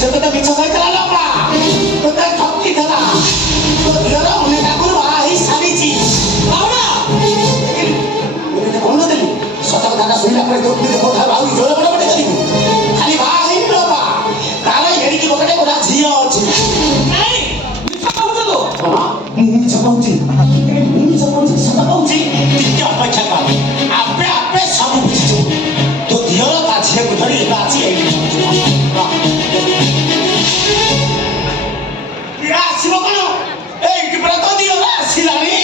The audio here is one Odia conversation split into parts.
ସେ ତତେ ମିଛ କହିଥିଲା ଲୋ ମା ତତେ ଠକିଥିଲା ତୋ ଝିଅର ଅନେକ ଆଗରୁ ବାହା ହେଇ ସାରିଛି କହୁନଥିଲି ସତ କଥାଟା ଶୁଣିଲା ପରେ ତୋ କଥା ଭାବି ଜୋର ବଡ଼ ବଡ଼ କରିବୁ ଖାଲି ବାହା ହେଇନି ଲୋ ମା ତାର ଏଡ଼ିକି ଗୋଟେ ଗୋଟା ଝିଅ ଅଛି ନାଇଁ ମିଛ କହୁଛ ତ ମୁଁ ମିଛ କହୁଛି ସତ କହୁଛି ଟିକେ ଅପେକ୍ଷା କର ଆପେ ଆପେ ସବୁ ବୁଝିଯିବୁ ତୋ ଝିଅର ତା ଝିଅକୁ ଧରି ଏବେ ଆସି ଏଇଠି ଆସିବ କଣ ଏଇଠି ପୁରା ତ ଝିଅ ଆସିଲାଣି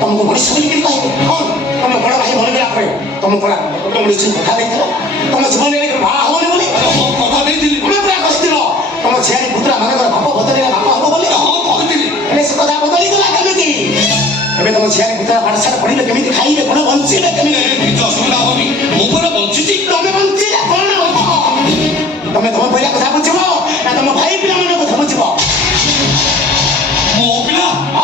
तुमको बड़ी समझ के कहे कौन तुम बड़ा भाई बोले आप तुम बड़ा तुम मुझे सिखा देते तुम जीवन में बाहर होने बोले